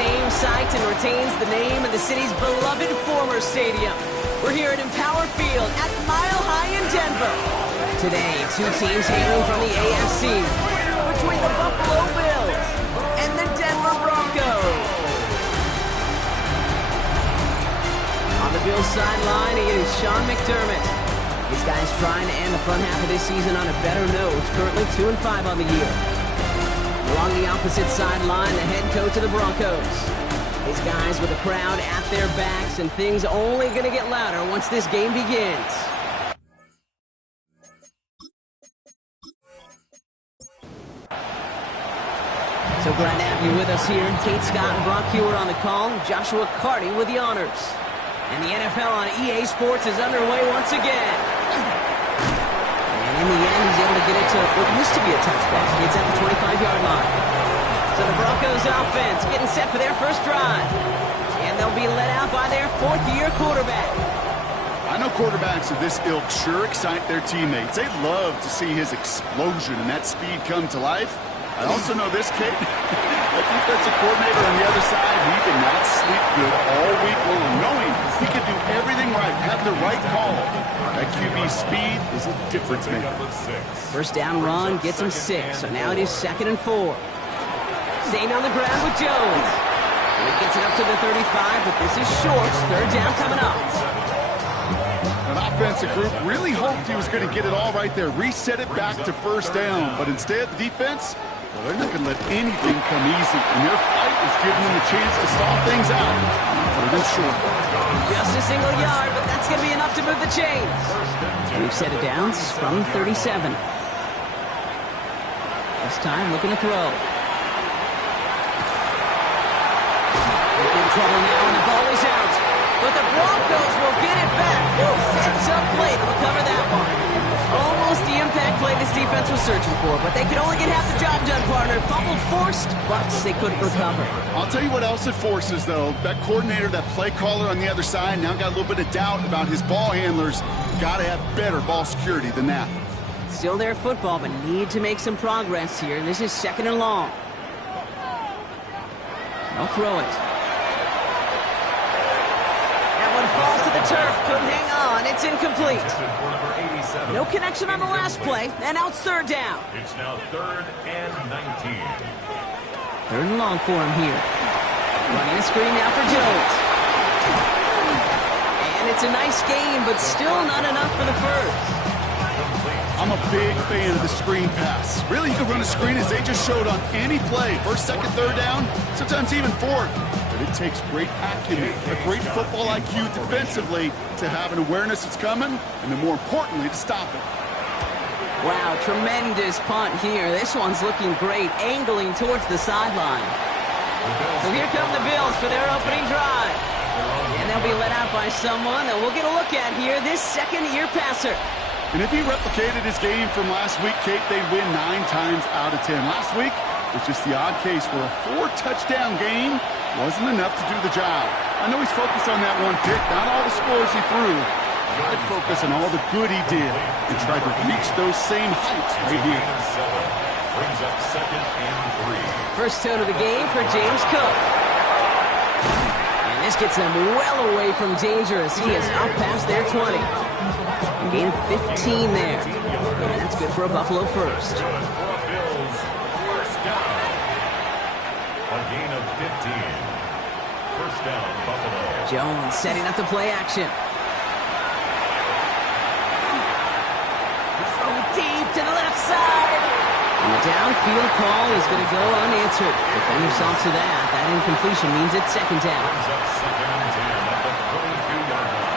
same site and retains the name of the city's beloved former stadium. We're here at Empower Field at Mile High in Denver. Today, two teams hailing from the AFC, between the Buffalo Bills and the Denver Broncos. On the Bills sideline, it is Sean McDermott. These guys trying to end the front half of this season on a better note, currently 2-5 on the year. Along the opposite sideline, the head coach of the Broncos. These guys with the crowd at their backs, and things only going to get louder once this game begins. So glad to have you with us here. Kate Scott and Brock Hewer on the call, Joshua Carty with the honors. And the NFL on EA Sports is underway once again. And in the end, he's able to get it to what used to be a touchback. It's at the 25-yard line. So the Broncos offense getting set for their first drive. And they'll be led out by their fourth-year quarterback. I know quarterbacks of this ilk sure excite their teammates. They love to see his explosion and that speed come to life. I also know this kid, the defensive coordinator on the other side, he did not sleep good all week long, knowing he could do everything right, have the right call. That QB speed is a difference maker. First down run gets him 6, so now it is 2nd and 4. Staying on the ground with Jones. And he gets it up to the 35, but this is short. Third down coming up. An offensive group really hoped he was going to get it all right there, reset it back to first down, but instead the defense, well, they're not going to let anything come easy, and their fight is giving them a chance to stall things out. Third and short. Just a single yard, but that's going to be enough to move the chains. We've set it down from 37. This time looking to throw. In trouble now, and the ball is out. But the Broncos will get it back. Heads-up play to recover that one. Almost the impact play this defense was searching for, but they could only get half the job done, partner. Fumble forced, but they couldn't recover. I'll tell you what else it forces, though. That coordinator, that play caller on the other side, now got a little bit of doubt about his ball handlers. Got to have better ball security than that. Still their football, but need to make some progress here. This is 2nd and long. They'll throw it. Falls to the turf, couldn't hang on, it's incomplete. No connection on the last play, and now it's 3rd down. It's now 3rd and 19. 3rd and long for him here. Running a screen now for Jones. And it's a nice game, but still not enough for the first. I'm a big fan of the screen pass. Really, you can run a screen as they just showed on any play. 1st, 2nd, 3rd down, sometimes even 4th. But it takes great acumen, a great football IQ defensively to have an awareness it's coming, and then more importantly, to stop it. Wow, tremendous punt here. This one's looking great, angling towards the sideline. So here come the Bills for their opening drive. And they'll be let out by someone that we'll get a look at here, this second-year passer. And if he replicated his game from last week, Kate, they'd win 9 times out of 10. Last week was just the odd case where a 4-touchdown game wasn't enough to do the job. I know he's focused on that one pick, not all the scores he threw. I'd focus on all the good he did and try to reach those same heights right here. Brings up 2nd and 3. First tone of the game for James Cook. And this gets them well away from danger as he is up past their 20. A gain of 15 there. And that's good for a Buffalo first. Bills, first down. A gain of 15. First down, Buffalo. Jones setting up the play action. Throw deep to the left side. And the downfield call is going to go unanswered. Defend yourself to that. That incompletion means it's 2nd down. Brings up 2nd and 10 at the 32-yard line.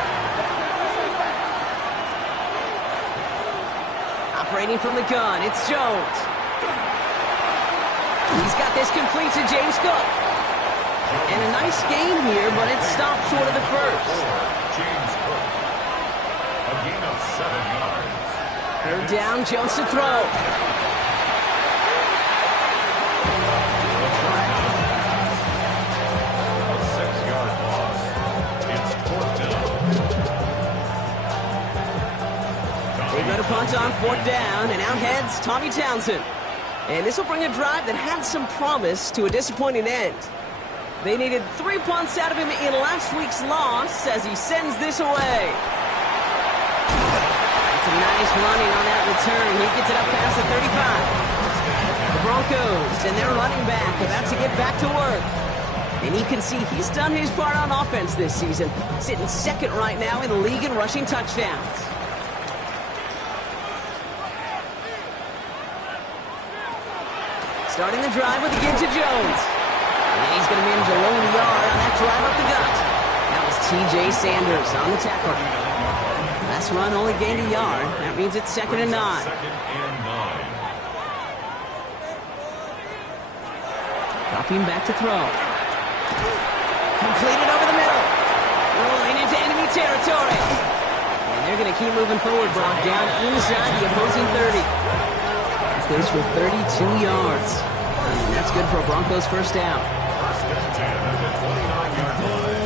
Operating from the gun, it's Jones. He's got this complete to James Cook. And a nice gain here, but it stopped short of the first. James Cook. A gain of 7 yards. 3rd down, Jones to throw. A 6-yard loss. It's 4th down. They go to punt on 4th down, and out heads Tommy Townsend. And this will bring a drive that had some promise to a disappointing end. They needed 3 punts out of him in last week's loss as he sends this away. It's a nice running on that return. He gets it up past the 35. The Broncos and their running back about to get back to work. And you can see he's done his part on offense this season, sitting second right now in the league in rushing touchdowns. Starting the drive with a give to Jones. And he's going to manage a long yard on that drive up the gut. That was T.J. Sanders on the tackle. Last run only gained a yard. That means it's 2nd and 9. Dropping back to throw. Completed over the middle. Rolling into enemy territory. And they're going to keep moving forward, Brock, down inside the opposing 30. That goes for 32 yards. And that's good for a Broncos first down. First and 10 at the 29-yard line.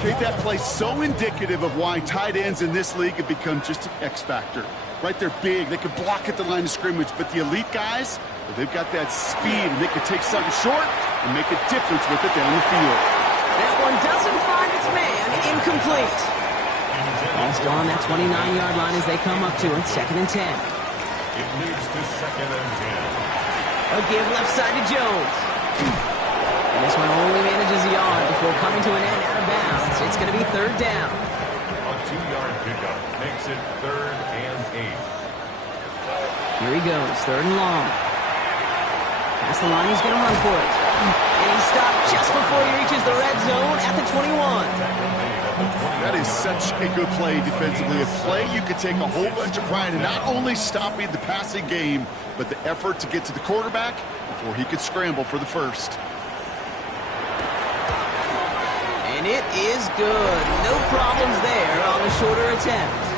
Kate, that play so indicative of why tight ends in this league have become just an X factor. Right, they're big, they can block at the line of scrimmage, but the elite guys, well, they've got that speed, and they can take something short and make a difference with it down the field. That one doesn't find its man, incomplete. Ball still on that 29-yard line as they come up to it, 2nd and 10. It moves to 2nd and 10. A give left side to Jones. And this one only manages a yard before coming to an end out of bounds. It's going to be 3rd down. A 2-yard pickup makes it 3rd and 8. Here he goes, 3rd and long. Past the line, he's going to run for it. And he stopped just before he reaches the red zone at the 21. That is such a good play defensively. A play you could take a whole bunch of pride in not only stopping the passing game, but the effort to get to the quarterback before he could scramble for the first. And it is good. No problems there on the shorter attempt.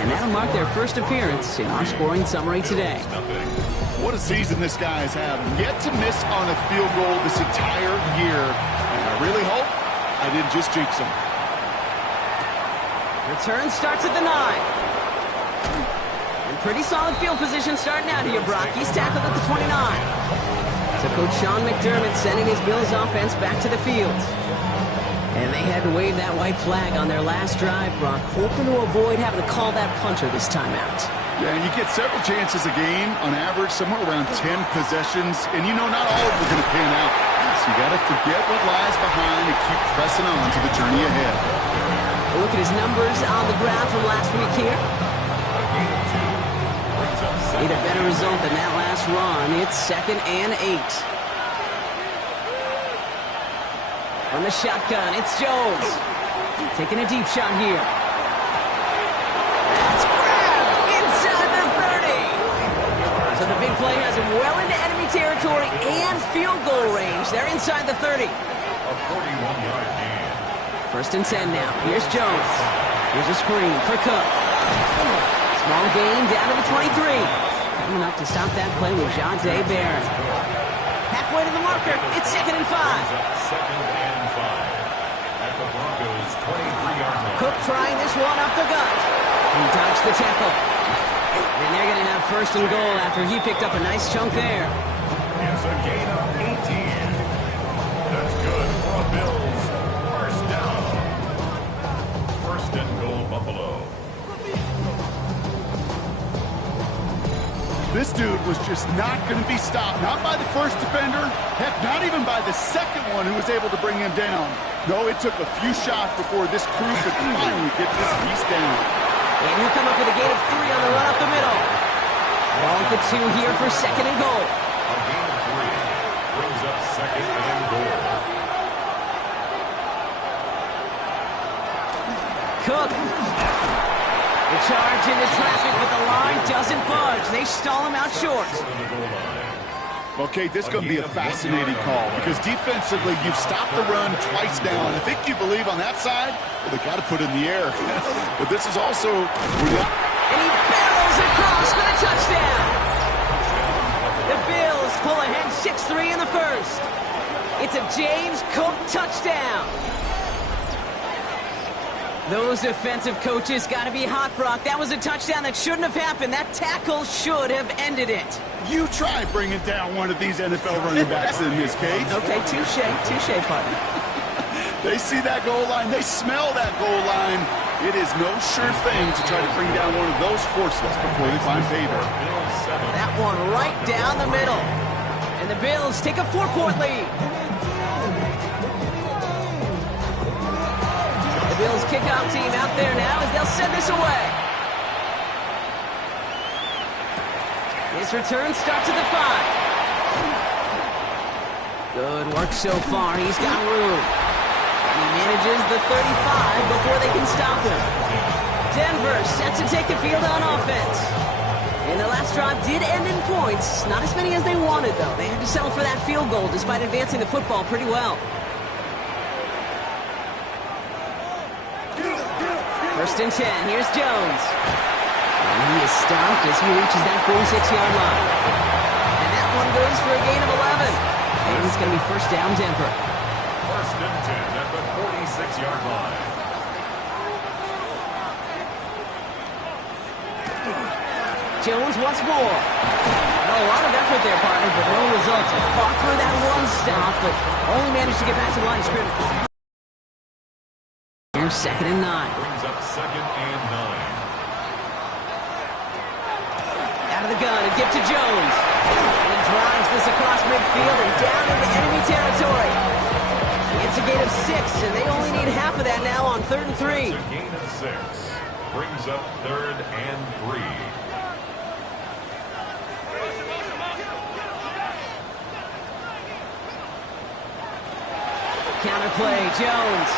And that'll mark their first appearance in our scoring summary today. What a season this guy has had. Yet to miss on a field goal this entire year. And I really hope I didn't just jinx him. Return starts at the 9. And pretty solid field position starting out here, Brock. He's tackled at the 29. So Coach Sean McDermott sending his Bills offense back to the field. And they had to wave that white flag on their last drive, Brock, hoping to avoid having to call that punter this time out. Yeah, and you get several chances a game, on average, somewhere around 10 possessions, and you know not all of them are going to pan out. So you got to forget what lies behind and keep pressing on to the journey ahead. A look at his numbers on the ground from last week here. Need a better result than that last run. It's 2nd and 8. From the shotgun, it's Jones. Taking a deep shot here. That's grabbed inside the 30. So the big play has him well into enemy territory and field goal range. They're inside the 30. A 41-yard gain. 1st and 10 now. Here's Jones. Here's a screen for Cook. Small gain down to the 23. Coming up to stop that play with Jante Barron. Halfway to the marker. It's 2nd and 5. 2nd and 5 at the Broncos' 23-yard line. Cook trying this one up the gut. He dodged the tackle. And they're going to have 1st and goal after he picked up a nice chunk there. It's a gain of 18. That's good for a Bills. 1st down. 1st and goal, Buffalo. This dude was just not going to be stopped. Not by the first defender. Heck, not even by the second one who was able to bring him down. No, it took a few shots before this crew could finally get this beast down. And he'll come up with a gain of 3 on the run up the middle. Ball at the 2 here for 2nd and goal. A gain of 3 brings up 2nd and goal. Cook. The charge into traffic, but the line doesn't budge. They stall him out short. Well, Kate, this is going to be a fascinating call because defensively, you've stopped the run twice now. And I think you believe on that side, well, they got to put it in the air. But this is also... And he barrels across for the touchdown. The Bills pull ahead 6-3 in the first. It's a James Cook touchdown. Those defensive coaches got to be hot, Brock. That was a touchdown that shouldn't have happened. That tackle should have ended it. You try bringing down one of these NFL running backs in this case. Okay, touche, partner. They see that goal line. They smell that goal line. It is no sure thing to try to bring down one of those horses before they find favor. That one right down the middle. And the Bills take a 4-point lead. The Bills kickoff team out there now as they'll send this away. His return starts at the 5. Good work so far. He's got room. And he manages the 35 before they can stop him. Denver set to take the field on offense. And the last drive did end in points. Not as many as they wanted, though. They had to settle for that field goal despite advancing the football pretty well. First and 10. Here's Jones. And he is stopped as he reaches that 46-yard line. And that one goes for a gain of 11. And it's going to be first down, Denver. First and 10 at the 46-yard line. Jones once more. A lot of effort there, partner, but no results. Fought through that one stop, but only managed to get back to the line of scrimmage. Here's 2nd and 9. Brings up 2nd and 9. Out of the gun, a gift to Jones. And he drives this across midfield and down into enemy territory. It's a gain of 6, and they only need half of that now on 3rd and 3. It's a gain of 6. Brings up 3rd and 3. Counterplay, Jones.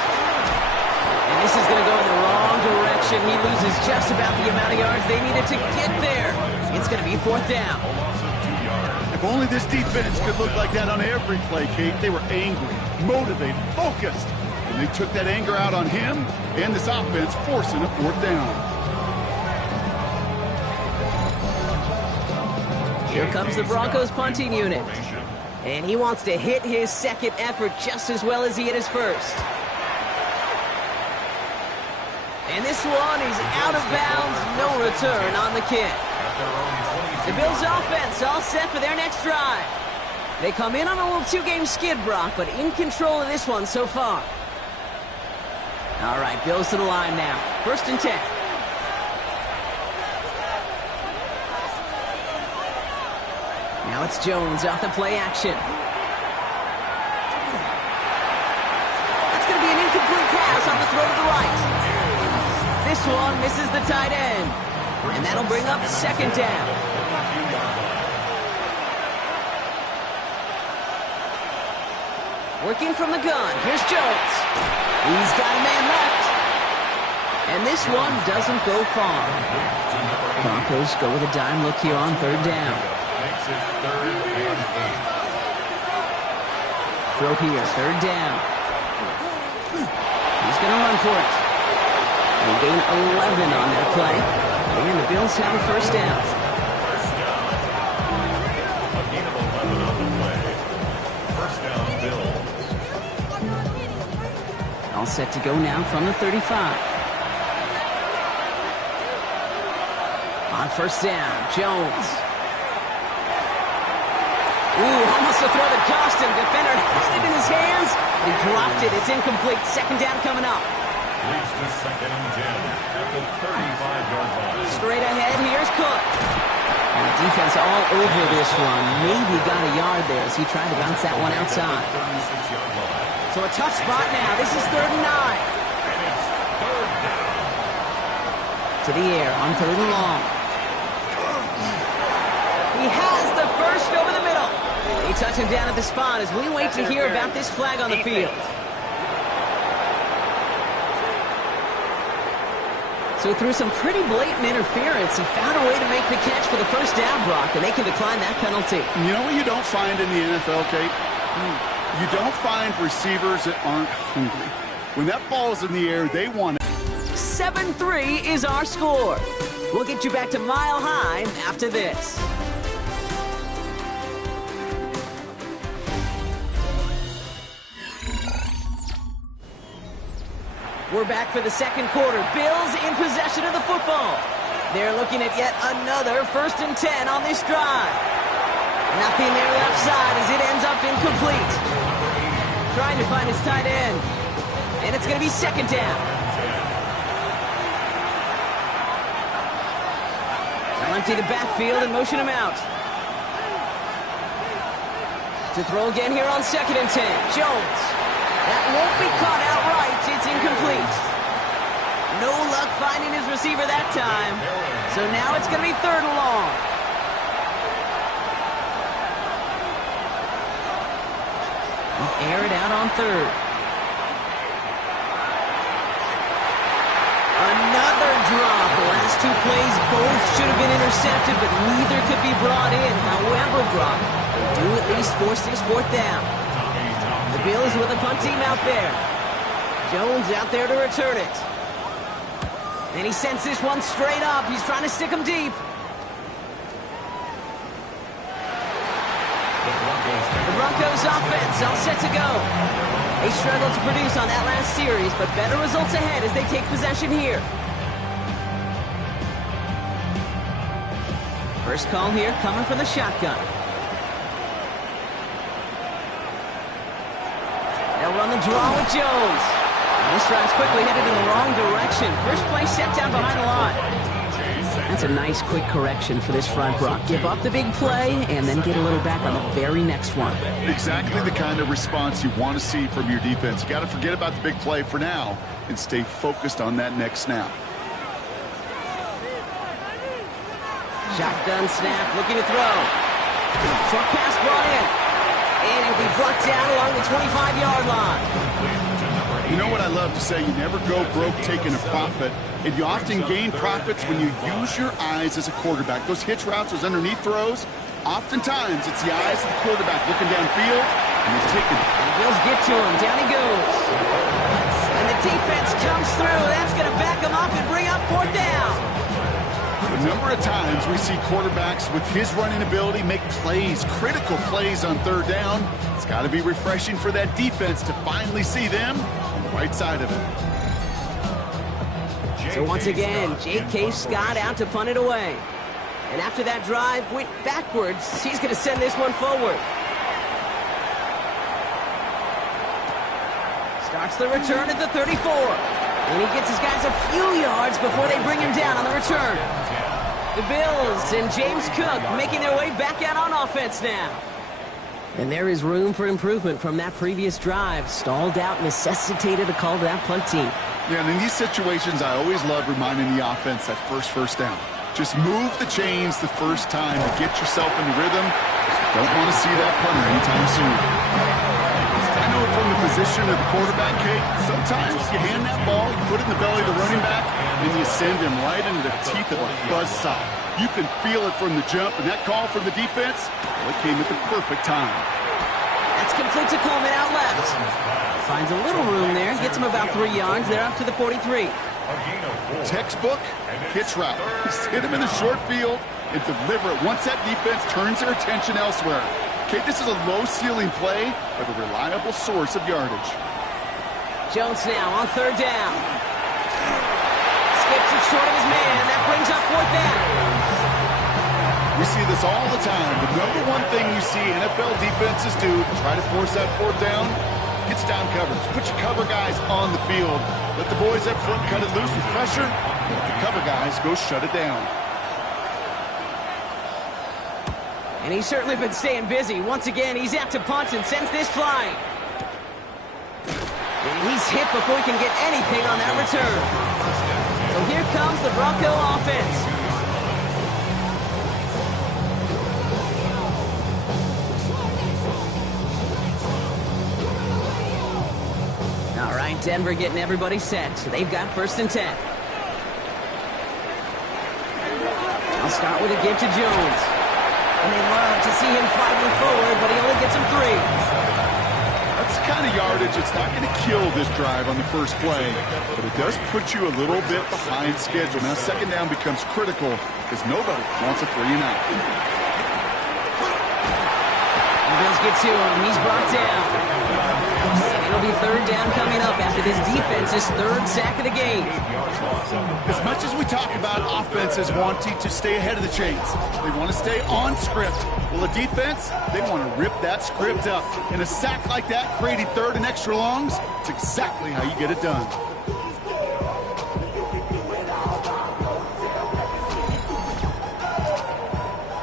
And this is going to go in the wrong direction. He loses just about the amount of yards they needed to get there. It's going to be 4th down. A loss of 2 yards. If only this defense could look like that on every play, Kate. They were angry, motivated, focused. And they took that anger out on him and this offense, forcing a 4th down. Here comes the Broncos punting unit. And he wants to hit his second effort just as well as he hit his first. And this one is out of bounds, no return on the kick. The Bills offense all set for their next drive. They come in on a little 2-game skid, Brock, but in control of this one so far. All right, Bills to the line now. 1st and 10. Now it's Jones off the play action. That's going to be an incomplete pass on the throw to the right. This one misses the tight end. And that'll bring up 2nd down. Working from the gun. Here's Jones. He's got a man left. And this one doesn't go far. Broncos go with a dime look here on 3rd down. Makes it 3rd and 8. Throw here, 3rd down. He's going to run for it. They gain 11 on their play. And the Bills have a 1st down. First down. A gain of 11 on the play. First down, Bills. All set to go now from the 35. On 1st down, Jones. Ooh, almost a throw that cost him. Defender had it in his hands. He dropped it. It's incomplete. 2nd down coming up. Leads to 2nd and 10 at the 35-yard line. Straight ahead, here's Cook. And the defense all over this one. Maybe got a yard there as he tried to bounce that one outside. 36-yard line. So a tough spot now. This is 3rd and 9. And it's 3rd down. To the air on 3rd and long. He has the first over the middle. He touched him down at the spot as we wait to hear about this flag on the field. So through some pretty blatant interference, he found a way to make the catch for the 1st down, Brock, and they can decline that penalty. You know what you don't find in the NFL, Kate? You don't find receivers that aren't hungry. When that ball's in the air, they want it. 7-3 is our score. We'll get you back to Mile High after this. We're back for the second quarter. Bills in possession of the football. They're looking at yet another 1st and 10 on this drive. Nothing there left side as it ends up incomplete. Trying to find his tight end. And it's going to be 2nd down. They'll empty the backfield and motion him out. To throw again here on 2nd and 10. Jones. That won't be caught outright. It's incomplete. No luck finding his receiver that time. So now it's going to be 3rd and long. Air it out on 3rd. Another drop. The last 2 plays both should have been intercepted, but neither could be brought in. However, Brock, they do at least force this 4th down. The Bills with a punt team out there. Jones out there to return it. And he sends this one straight up. He's trying to stick him deep. The Broncos offense all set to go. They struggled to produce on that last series, but better results ahead as they take possession here. First call here coming from the shotgun. They'll run the draw with Jones. This drive's quickly headed in the wrong direction. First play set down behind the line. That's a nice quick correction for this front, Brock. Give up the big play and then get a little back on the very next one. Exactly the kind of response you want to see from your defense. You got to forget about the big play for now and stay focused on that next snap. Shotgun snap, looking to throw. Short pass brought in. And he'll be brought down along the 25-yard line. You know what I love to say? You never go broke taking a profit. And you often gain profits when you use your eyes as a quarterback. Those hitch routes, those underneath throws, oftentimes it's the eyes of the quarterback looking downfield, and he's taking it. The Bills get to him. Down he goes. And the defense comes through. That's going to back him up and bring up 4th down. A number of times we see quarterbacks with his running ability make plays, critical plays on 3rd down. It's got to be refreshing for that defense to finally see them on the right side of it. So once again, J.K. Scott out to punt it away. And after that drive went backwards, he's going to send this one forward. Starts the return at the 34. And he gets his guys a few yards before they bring him down on the return. The Bills and James Cook making their way back out on offense now. And there is room for improvement from that previous drive. Stalled out, necessitated a call to that punt team. Yeah, and in these situations, I always love reminding the offense that first down. Just move the chains the first time to get yourself in the rhythm. Don't want to see that punter anytime soon. I know from the position of the quarterback, Kate, sometimes you hand that ball, you put it in the belly of the running back, and you send him right into the teeth of a buzzsaw. You can feel it from the jump, and that call from the defense, well, it came at the perfect time. That's complete to Coleman out left. Finds a little room there, gets him about 3 yards. They're up to the 43. Textbook hitch route. Just hit him in the short field and deliver it once that defense turns their attention elsewhere. Okay, this is a low-ceiling play, but a reliable source of yardage. Jones now on 3rd down. Skips it short of his man. That brings up 4th down. We see this all the time. The number one thing you see NFL defenses do to try to force that 4th down, gets down coverage. Put your cover guys on the field. Let the boys up front cut it loose with pressure. Let the cover guys go shut it down. And he's certainly been staying busy. Once again, he's out to punt and sends this flying. And he's hit before he can get anything on that return. So here comes the Bronco offense. All right, Denver getting everybody set. So they've got 1st and 10. I'll start with a give to Jones. And they love to see him fighting forward, but he only gets him 3. That's the kind of yardage it's not going to kill this drive on the first play, but it does put you a little bit behind schedule. Now 2nd down becomes critical because nobody wants a 3 and out. The Bills get to him. He's brought down. And it'll be third down coming up after this defense's third sack of the game. As much as we talk about offenses wanting to stay ahead of the chains, they want to stay on script. Well, the defense, they want to rip that script up. And a sack like that, creating third and extra longs, it's exactly how you get it done.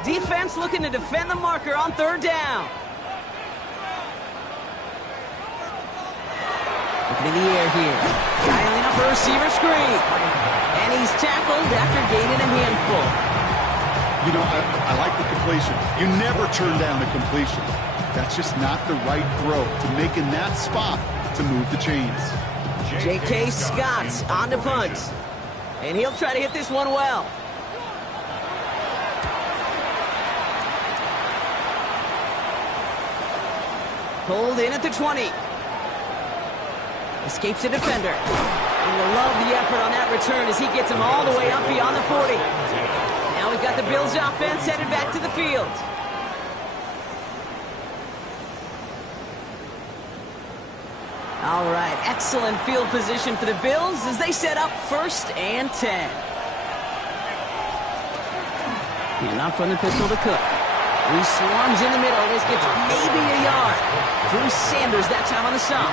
Defense looking to defend the marker on third down. Looking in the air here. Dialing up a receiver screen. And he's tackled after gaining a handful. You know, I like the completion. You never turn down a completion. That's just not the right throw to make in that spot to move the chains. J.K. Scott's on to punt. And he'll try to hit this one well. Pulled in at the 20. Escapes a defender. And you'll love the effort on that return as he gets him all the way up beyond the 40. Now we've got the Bills offense headed back to the field. All right, excellent field position for the Bills as they set up 1st and 10. And off from the pistol to Cook. He swarms in the middle. This gets maybe a yard. Drew Sanders that time on the stop.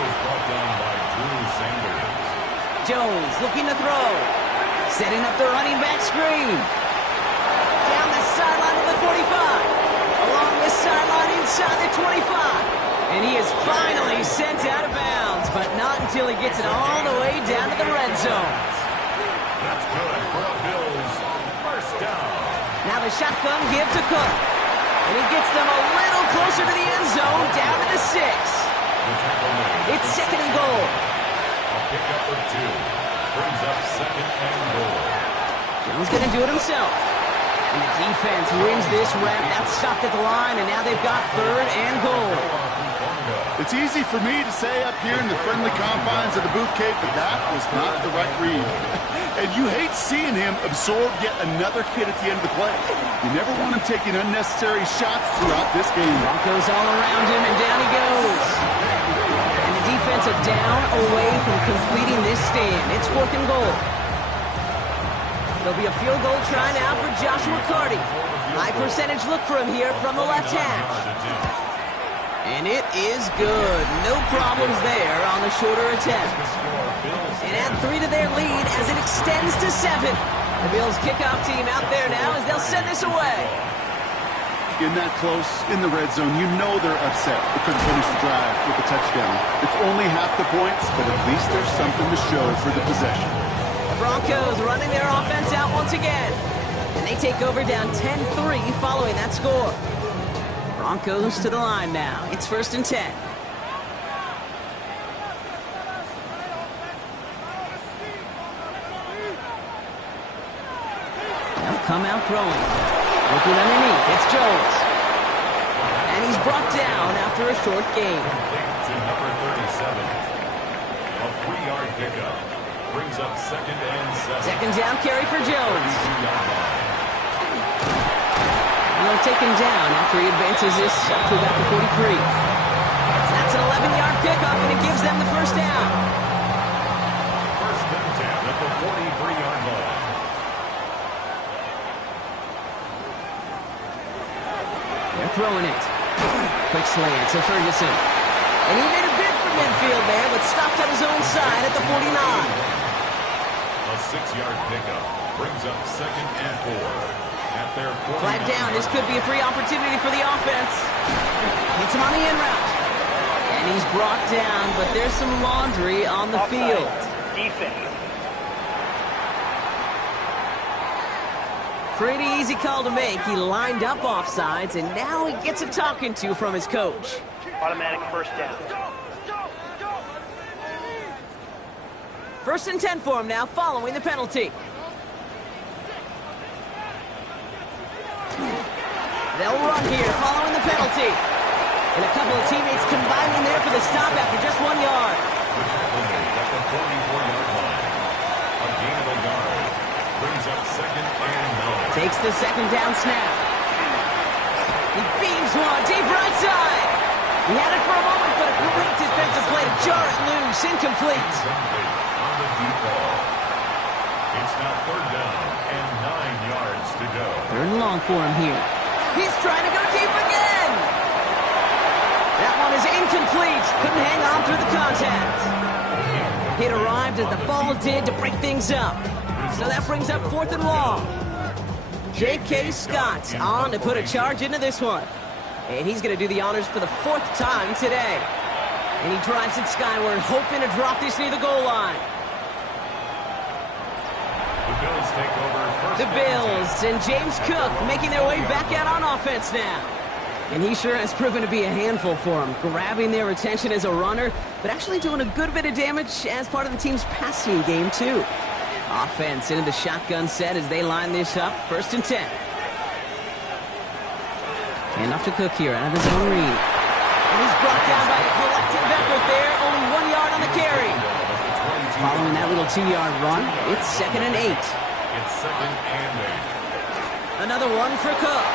Jones looking to throw. Setting up the running back screen. Down the sideline of the 45. Along this sideline inside the 25. And he is finally sent out of bounds, but not until he gets it all the way down to the red zone. That's good for the Bills. First down. Now the shotgun give to Cook. And he gets them a little closer to the end zone, down to the 6. It's 2nd and goal. A pickup of 2. Brings up 2nd and goal. Jones going to do it himself. And the defense wins this rep. That's stopped at the line, and now they've got 3rd and goal. It's easy for me to say up here in the friendly confines of the booth cape, but that was not the right read. And you hate seeing him absorb yet another hit at the end of the play. You never want him taking unnecessary shots throughout this game. Broncos all around him, and down he goes. And the defense are down away from completing this stand. It's 4th and goal. There'll be a field goal try now for Joshua Carty. High percentage look for him here from the left hash. And it is good. No problems there on the shorter attempt. And add 3 to their lead as it extends to 7. The Bills kickoff team out there now as they'll send this away. In that close, in the red zone, you know they're upset. They couldn't finish the drive with a touchdown. It's only half the points, but at least there's something to show for the possession. The Broncos running their offense out once again. And they take over down 10-3 following that score. Broncos to the line now. It's 1st and 10. They'll come out throwing. Looking underneath. It's Jones. And he's brought down after a short gain. To number 37. A 3-yard pickup. Brings up 2nd and 7. 2nd down carry for Jones. And they'll take him down after he advances this up to about the 43. That's an 11-yard pickup, and it gives them the 1st down. 1st and 10 at the 43-yard line. They're throwing it. Quick slant to Ferguson. And he made a bid for midfield there, but stopped at his own side at the 49. A 6-yard pickup brings up 2nd and 4. At their Flag down. This could be a free opportunity for the offense. Hits him on the in route. And he's brought down, but there's some laundry on the field. Defense. Pretty easy call to make. He lined up offsides, and now he gets a talking to from his coach. Automatic 1st down. 1st and 10 for him now, following the penalty. They'll run here, following the penalty. And a couple of teammates combining there for the stop after just 1 yard. At the 44-yard line. A gain of a yard. Brings up 2nd and 9. Takes the 2nd down snap. He beams one, deep right side. He had it for a moment, but a great defensive play to jar it incomplete. On the deep ball. It's now third down and 9 yards to go. Third and long for him here. He's trying to go deep again. That one is incomplete. Couldn't hang on through the contact. It arrived as the ball did to break things up. So that brings up fourth and long. J.K. Scott on to put a charge into this one. And he's going to do the honors for the fourth time today. And he drives it skyward, hoping to drop this near the goal line. The Bills take over first. The Bills and James Cook making their way back out on offense now. And he sure has proven to be a handful for them, grabbing their attention as a runner, but actually doing a good bit of damage as part of the team's passing game, too. Offense into the shotgun set as they line this up, 1st and 10. Hand off to Cook here, out of the zone read. And he's brought down by a collective effort there, only 1 yard on the carry. Following that little 2-yard run, it's 2nd and 8. It's 2nd and 8. Another one for Cook.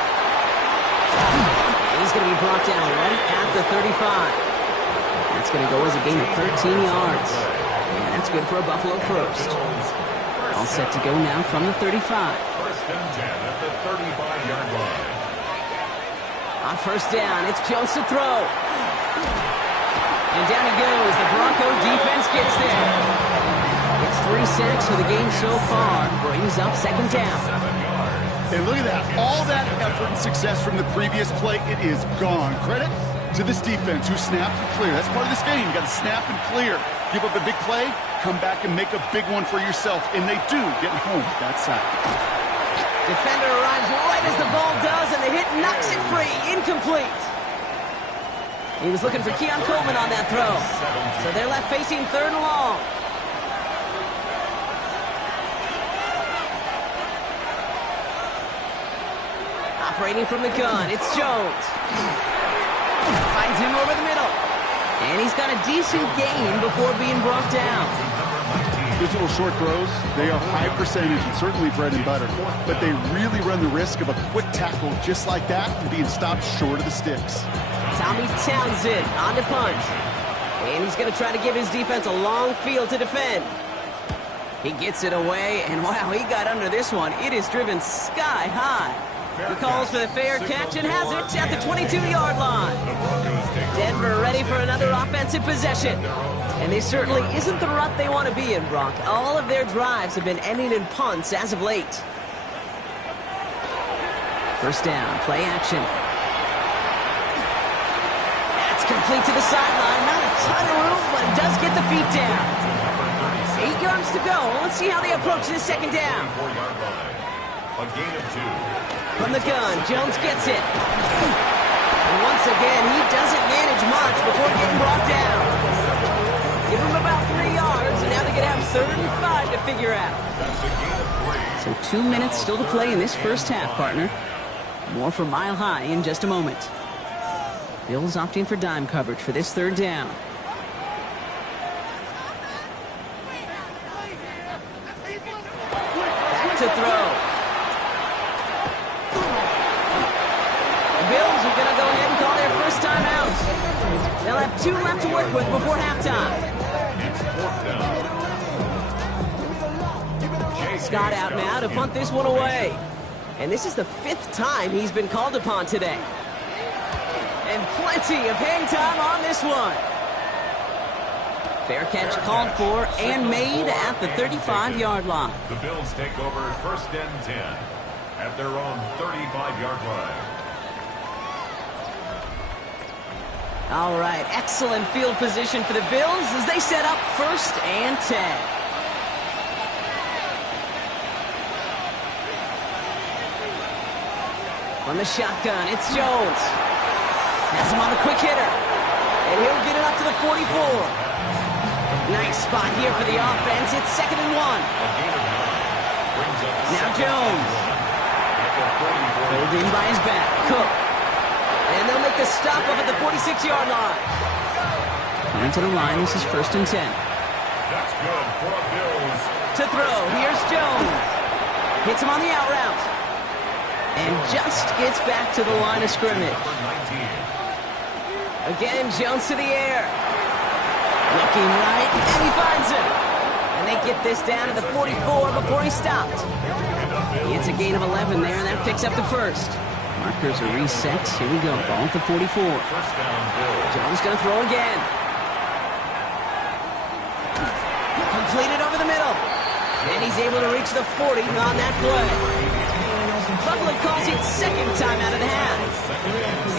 He's going to be brought down right at the 35. That's going to go as a gain of 13 yards. And that's good for a Buffalo first. All set to go now from the 35. 1st and 10 at the 35-yard line. On 1st down, it's Jones to throw. And down he goes. The Bronco defense gets there. It's 3 sacks for the game so far. Brings up 2nd down. 7 yards. And look at that. All that effort and success from the previous play, it is gone. Credit to this defense who snapped and cleared. That's part of this game. You got to snap and clear. Give up a big play, come back and make a big one for yourself. And they do get home that sack. Defender arrives right as the ball does, and the hit knocks it free. Incomplete. He was looking for Keon Coleman on that throw. So they're left facing 3rd and long. Operating from the gun, it's Jones. Finds him over the middle. And he's got a decent gain before being brought down. Those little short throws, they are high percentage and certainly bread and butter. But they really run the risk of a quick tackle just like that and being stopped short of the sticks. Tommy Townsend on to punt. And he's going to try to give his defense a long field to defend. He gets it away, and wow, he got under this one. It is driven sky high. He calls for the fair catch and has it at the 22-yard line. Denver ready for another offensive possession. And this certainly isn't the rut they want to be in, Brock. All of their drives have been ending in punts as of late. 1st down, play action. That's complete to the sideline. Not a ton of room, but he does get the feet down. 8 yards to go. Let's see how they approach this 2nd down. A gain of 2. From the gun, Jones gets it. And once again, he doesn't manage much before getting brought down. Give him about 3 yards, and now they're going to have 3rd and 5 to figure out. So 2 minutes still to play in this 1st half, partner. More for Mile High in just a moment. Bills opting for dime coverage for this 3rd down. Back to throw. Bills are going to go ahead and call their first time out. They'll have 2 left to work with before halftime. Scott out now to punt this one away. And this is the 5th time he's been called upon today. And plenty of hang time on this one. Fair catch called for and made at the 35-yard line. The Bills take over 1st and 10 at their own 35-yard line. All right, excellent field position for the Bills as they set up 1st and 10. From the shotgun, it's Jones. Has him on the quick hitter. And he'll get it up to the 44. Nice spot here for the offense. It's 2nd and 1. Now Jones. Pulled in by his back. Cook. And they'll make the stop up at the 46-yard line. Coming to the line, this is 1st and 10. That's good for the Bills. To throw, here's Jones. Hits him on the out route. And just gets back to the line of scrimmage. Again, Jones to the air. Looking right, and he finds him. And they get this down to the 44 before he stopped. It's a gain of 11 there, and that picks up the first. Markers are reset. Here we go. Ball at the 44. Jones going to throw again. Completed over the middle. And he's able to reach the 40 on that play. Buffalo calls it second time out of the half.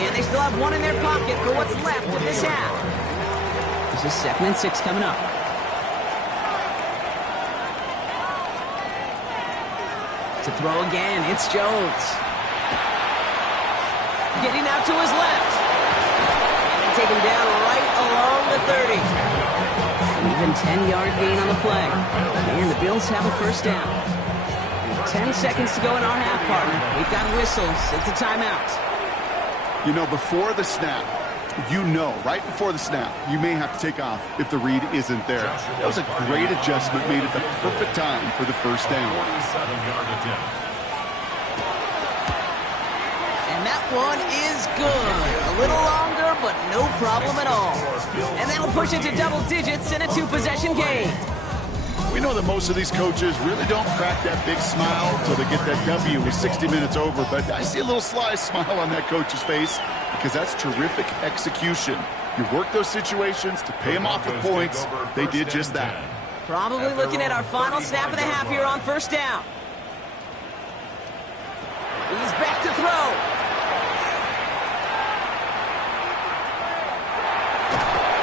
And they still have one in their pocket for what's left of this half. This is 2nd and 6 coming up. To throw again, it's Jones. Getting out to his left. And they take him down right along the 30. An even 10-yard gain on the play. And the Bills have a first down. 10 seconds to go in our half, partner. We've got whistles. It's a timeout. You know, before the snap, right before the snap, you may have to take off if the read isn't there. That was a great adjustment, made at the perfect time for the first down. And that one is good. A little longer, but no problem at all. And that'll push into double digits in a 2-possession game. We know that most of these coaches really don't crack that big smile until they get that W with 60 minutes over, but I see a little sly smile on that coach's face because that's terrific execution. You work those situations to pay them off with points. They did just that. Probably looking at our final snap of the half here on first down. He's back to throw.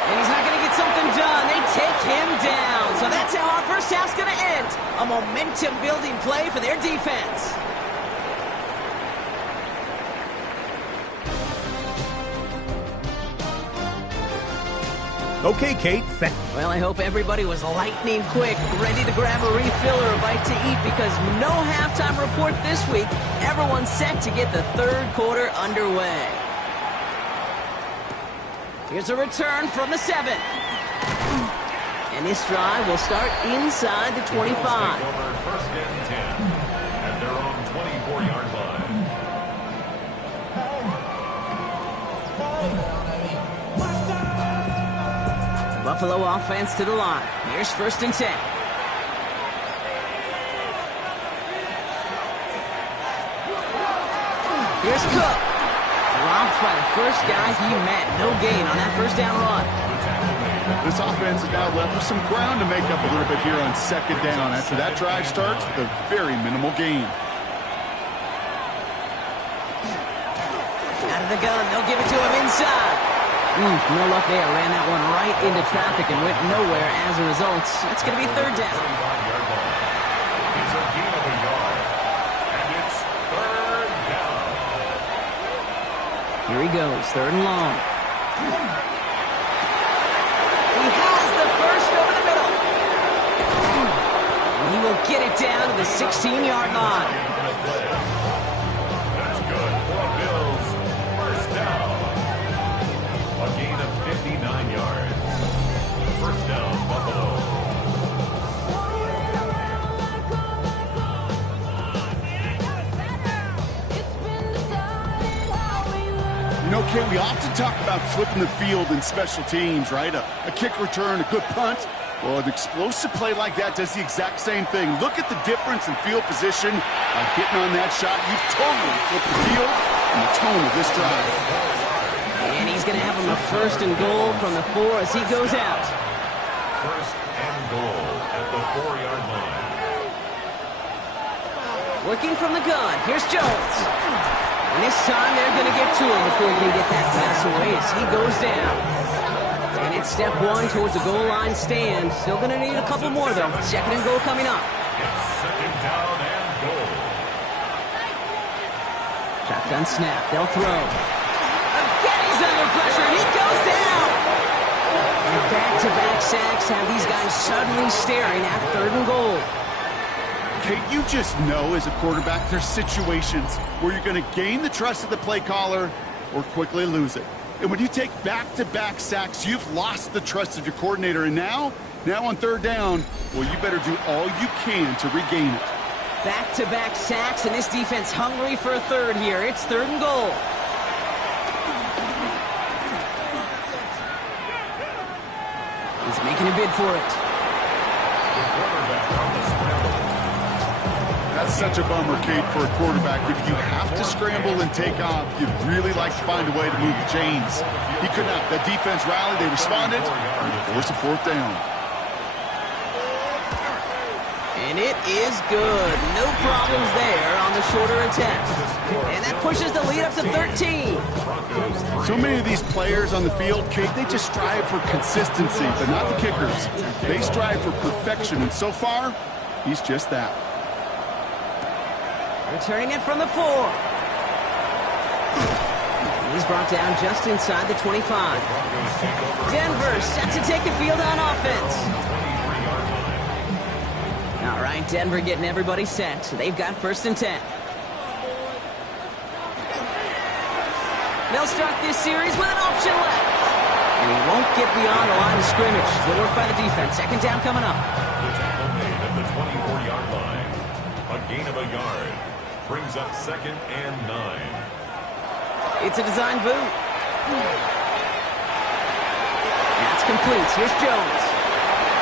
And he's not going to get something done. They take him down. So that's how our first half's going to end. A momentum-building play for their defense. Okay, Kate. Well, I hope everybody was lightning quick, ready to grab a refill or a bite to eat because no halftime report this week. Everyone's set to get the third quarter underway. Here's a return from the 7. And this drive will start inside the 25. First and 10 at their own 24-yard line. Buffalo offense to the line. Here's 1st and 10. Here's Cook. Dropped by the first guy he met. No gain on that first down run. This offense is now left with some ground to make up a little bit here on 2nd down. After that drive starts with a very minimal gain. Out of the gun. They'll give it to him inside. No luck there. Ran that one right into traffic and went nowhere as a result. It's going to be 3rd down. It's a gain of a yard. And it's 3rd down. Here he goes. 3rd and long. He has the first over the middle. And he will get it down to the 16-yard line. That's good for a Bills first down. A gain of 59 yards. First down, Buffalo. You know, Ken, we often talk about flipping the field in special teams, right? A kick return, a good punt. Well, an explosive play like that does the exact same thing. Look at the difference in field position. By hitting on that shot, you've totally flipped the field and the tone of this drive. And he's going to have him a 1st and goal from the 4 as he goes out. 1st and goal at the 4-yard line. Working from the gun. Here's Jones. And this time they're going to get to him before he can get that pass away as he goes down. And it's step 1 towards the goal line stand. Still going to need a couple more, though. 2nd and goal coming up. It's 2nd down and goal. Shotgun snap. They'll throw. Again, he's under pressure, and he goes down. And back-to-back sacks have these guys suddenly staring at 3rd and goal. Kate, you just know as a quarterback there's situations where you're going to gain the trust of the play caller or quickly lose it. And when you take back-to-back sacks, you've lost the trust of your coordinator. And now on 3rd down, well, you better do all you can to regain it. Back-to-back sacks, and this defense hungry for a 3rd here. It's 3rd and goal. He's making a bid for it. That's such a bummer, Kate, for a quarterback. If you have to scramble and take off, you'd really like to find a way to move the chains. He could not. The defense rallied. They responded. And they forced a fourth down. And it is good. No problems there on the shorter attempt. And that pushes the lead up to 13. So many of these players on the field, Kate, they just strive for consistency, but not the kickers. They strive for perfection, and so far, he's just that. Returning it from the 4. He's brought down just inside the 25. Denver set to take the field on offense. All right, Denver getting everybody set. So they've got 1st and 10. They'll start this series with an option left. And he won't get beyond the line of scrimmage. Good work by the defense. 2nd down coming up. The tackle made at the 24-yard line. A gain of a yard. Brings up 2nd and 9. It's a design boot. That's complete. Here's Jones.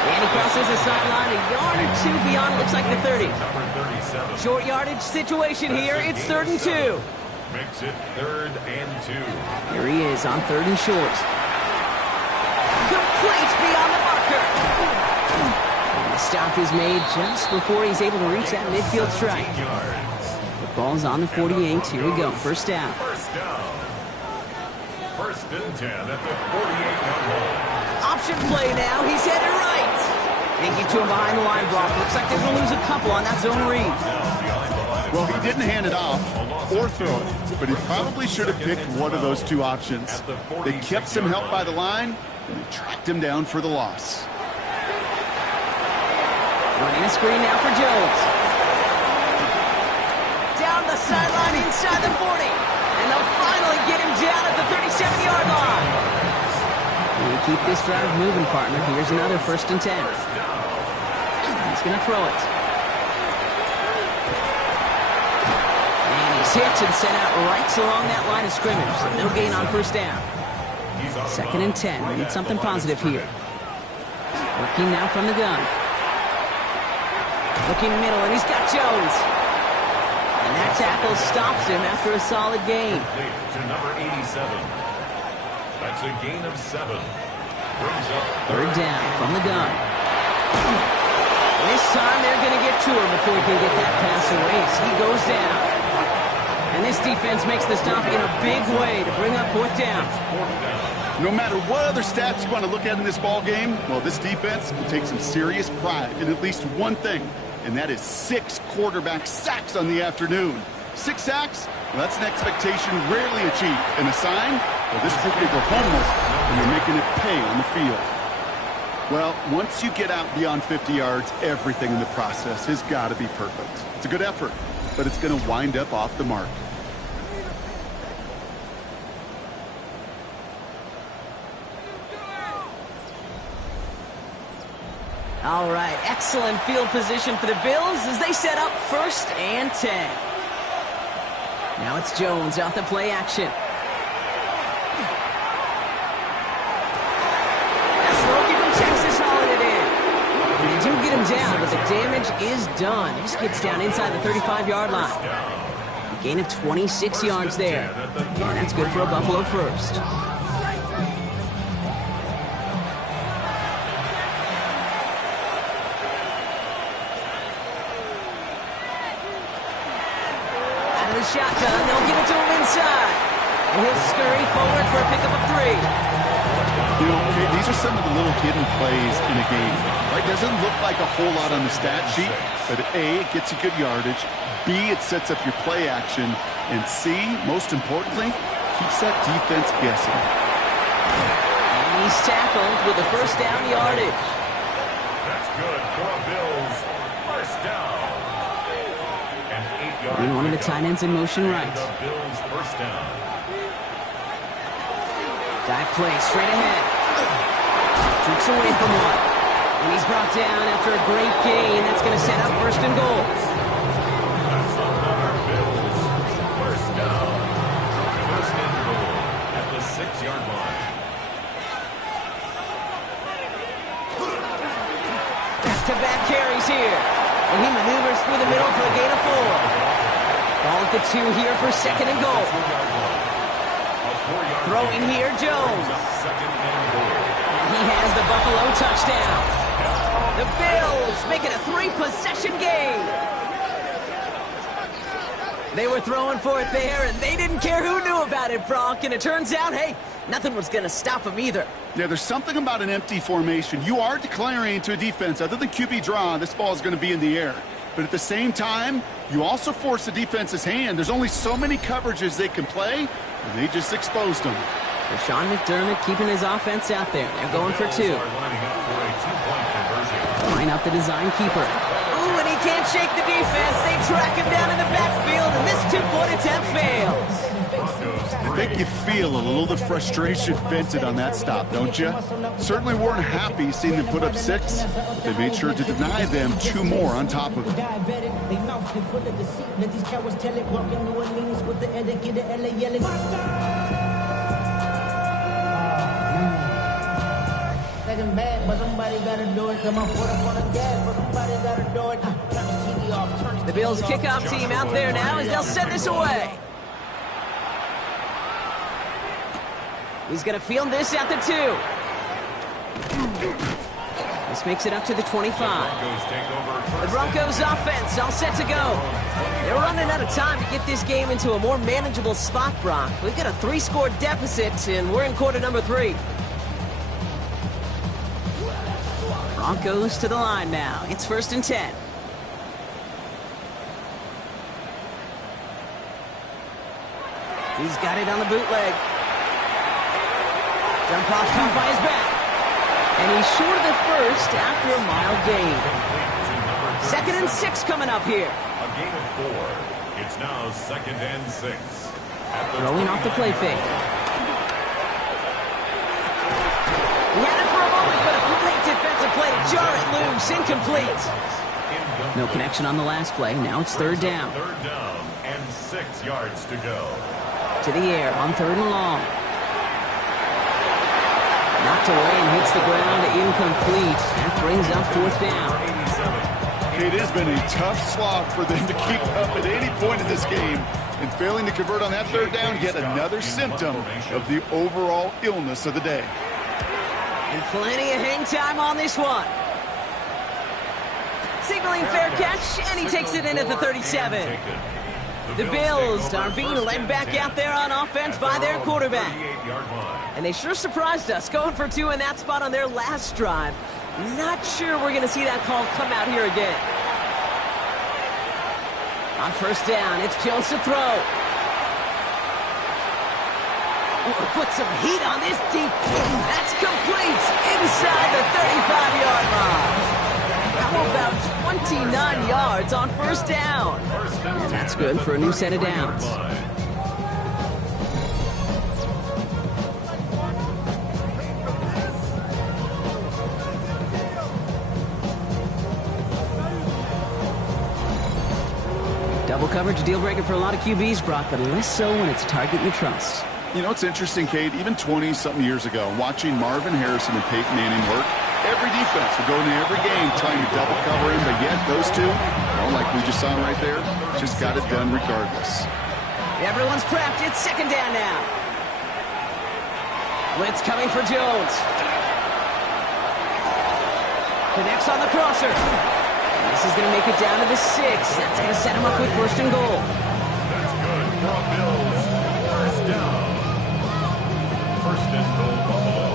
And he crosses the sideline a yard or 2 beyond, looks like the 30. Number 37. Short yardage situation here. It's 3rd and 2. Makes it 3rd and 2. Here he is on 3rd and short. Complete beyond the marker. And the stop is made just before he's able to reach that midfield strike. The ball's on the 48. Here we go. 1st down. 1st down. 1st and 10 at the 48-yard line. Option play now. He's headed right. Thinking to him behind the line block. Looks like they're going to lose a couple on that zone read. Well, he didn't hand it off or throw it, but he probably should have picked one of those 2 options. They kept some help by the line, and they tracked him down for the loss. Running a screen now for Jones. Down the sideline inside the 40. And they'll finally get him down at the 37-yard line. You keep this drive moving, partner. Here's another 1st and 10. He's going to throw it. And he's hit and sent out right along that line of scrimmage. So no gain on 1st down. 2nd and 10. We need something positive here. Working now from the gun. Looking middle, and he's got Jones. And that tackle stops him after a solid gain. To number 87. That's a gain of 7. Brings up 3rd down from the gun. This time they're going to get to him before he can get that pass away as he goes down. And this defense makes the stop in a big way to bring up 4th down. No matter what other stats you want to look at in this ball game, well, this defense can take some serious pride in at least one thing, and that is 6 quarterback sacks on the afternoon. 6 sacks? Well, that's an expectation rarely achieved, and a sign, well, this group can go homeless, and they're making it pay on the field. Well, once you get out beyond 50 yards, everything in the process has got to be perfect. It's a good effort, but it's going to wind up off the mark. All right, excellent field position for the Bills as they set up 1st and 10. Now it's Jones out the play action. That's Loki from Texas hauling it in. And they do get him down, but the damage is done. This gets down inside the 35-yard line. A gain of 26 yards there. And that's good for a Buffalo first. Shotgun, they'll give it to him inside. And he'll scurry forward for a pickup of 3. You know, these are some of the little hidden plays in a game. Right? Doesn't look like a whole lot on the stat sheet, but A, it gets you good yardage. B, it sets up your play action. And C, most importantly, keeps that defense guessing. And he's tackled with the 1st down yardage. That's good for a Bills 1st down. And one of the tight ends in motion right. Bills 1st down. Dive play straight ahead. Tricks away from one. And he's brought down after a great gain. That's going to set up 1st and goal. That's another Bills 1st down. 1st and goal at the 6-yard line. Back-to-back carries here. And he maneuvers through the middle for a gain of 4. Ball at the 2 here for 2nd and goal. Throwing here, Jones. And he has the Buffalo touchdown. The Bills make it a 3-possession game. They were throwing for it there, and they didn't care who knew about it, Brock. And it turns out, hey, nothing was going to stop them either. Yeah, there's something about an empty formation. You are declaring to a defense, other than QB draw, this ball is going to be in the air. But at the same time, you also force the defense's hand. There's only so many coverages they can play, and they just exposed them. Sean McDermott keeping his offense out there. They're going for 2. Line up the design keeper. Ooh, and he can't shake the defense. They track him down in the backfield, and this 2-point attempt fails. I think you feel a little of frustration vented on that stop, don't you? Certainly weren't happy seeing them put up 6, but they made sure to deny them 2 more on top of it. Bad, but somebody gotta do it. Come on, put up on the gas, but somebody gotta do it. Turn the TV off, turn the Bills kickoff team out there now as they'll send this away. He's going to field this at the 2. This makes it up to the 25. The Broncos offense all set to go. They're running out of time to get this game into a more manageable spot, Brock. We've got a 3-score deficit, and we're in quarter number 3. Broncos to the line now. It's 1st and 10. He's got it on the bootleg. Jump off caught by his back. And he's short of the 1st after a mild gain. 2nd and 6 coming up here. A gain of 4. It's now 2nd and 6. Throwing off the play fake. He had it for a moment, but a great defensive play to jar it loose. Incomplete. No connection on the last play. Now it's 3rd down. 3rd down and 6 yards to go. To the air on 3rd and long. Knocked away and hits the ground. Incomplete. That brings up 4th down. It has been a tough slog for them to keep up at any point in this game. And failing to convert on that 3rd down, yet another symptom of the overall illness of the day. And plenty of hang time on this one. Signaling fair catch, and he takes it in at the 37. The Bills are being led back out there on offense by their quarterback. And they sure surprised us, going for 2 in that spot on their last drive. Not sure we're going to see that call come out here again. On 1st down, it's Jones to throw. Put some heat on this deep. That's complete inside the 35-yard line. How about 29 yards on 1st down? And that's good for a new set of downs. Double coverage, a deal breaker for a lot of QBs, Brock, but less so when it's a target you trust. You know, it's interesting, Kate, even 20-something years ago, watching Marvin Harrison and Peyton Manning work, every defense would go into every game trying to double cover him, but yet those two, well, like we just saw right there, just got it done regardless. Everyone's prepped. It's 2nd down now. Blitz coming for Jones. Connects on the crosser. And this is going to make it down to the 6. That's going to set him up with 1st and goal. That's good for Bills. 1st down. 1st and goal, Buffalo.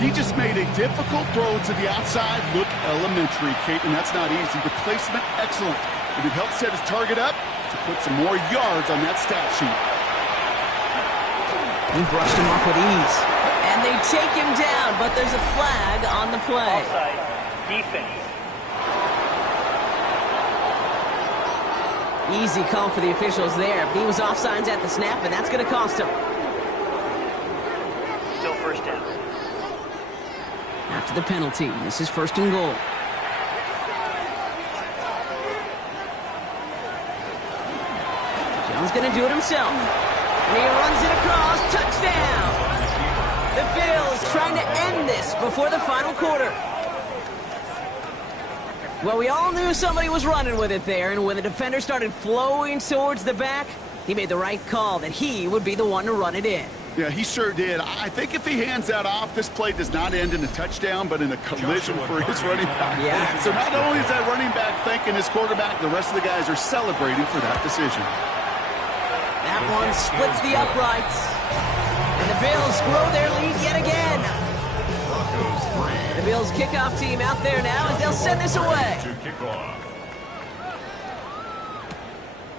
He just made a difficult throw to the outside look elementary, Kate, and that's not easy. The placement, excellent. But it helped set his target up to put some more yards on that stat sheet. He brushed him off with ease. And they take him down, but there's a flag on the play. Offside. Defense. Easy call for the officials there. He was offsides at the snap, and that's going to cost him. Still 1st down. After the penalty, this is 1st and goal. Jones going to do it himself. And he runs it across. Touchdown! The Bills trying to end this before the final quarter. Well, we all knew somebody was running with it there, and when the defender started flowing towards the back, he made the right call that he would be the one to run it in. Yeah, he sure did. I think if he hands that off, this play does not end in a touchdown, but in a collision for his running back. Yeah. So not only is that running back thanking his quarterback, the rest of the guys are celebrating for that decision. That one splits the uprights. And the Bills grow their lead yet again. The Bills kickoff team out there now as they'll send this away.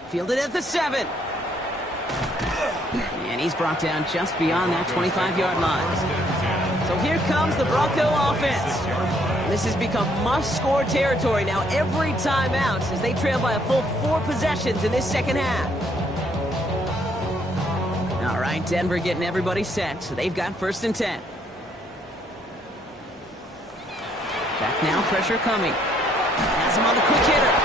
Fielded at the 7. And he's brought down just beyond that 25-yard line. So here comes the Bronco offense. This has become must-score territory now every time out as they trail by a full 4 possessions in this second half. All right, Denver getting everybody set. So they've got 1st and 10. Back now, pressure coming. Has him on the quick hitter.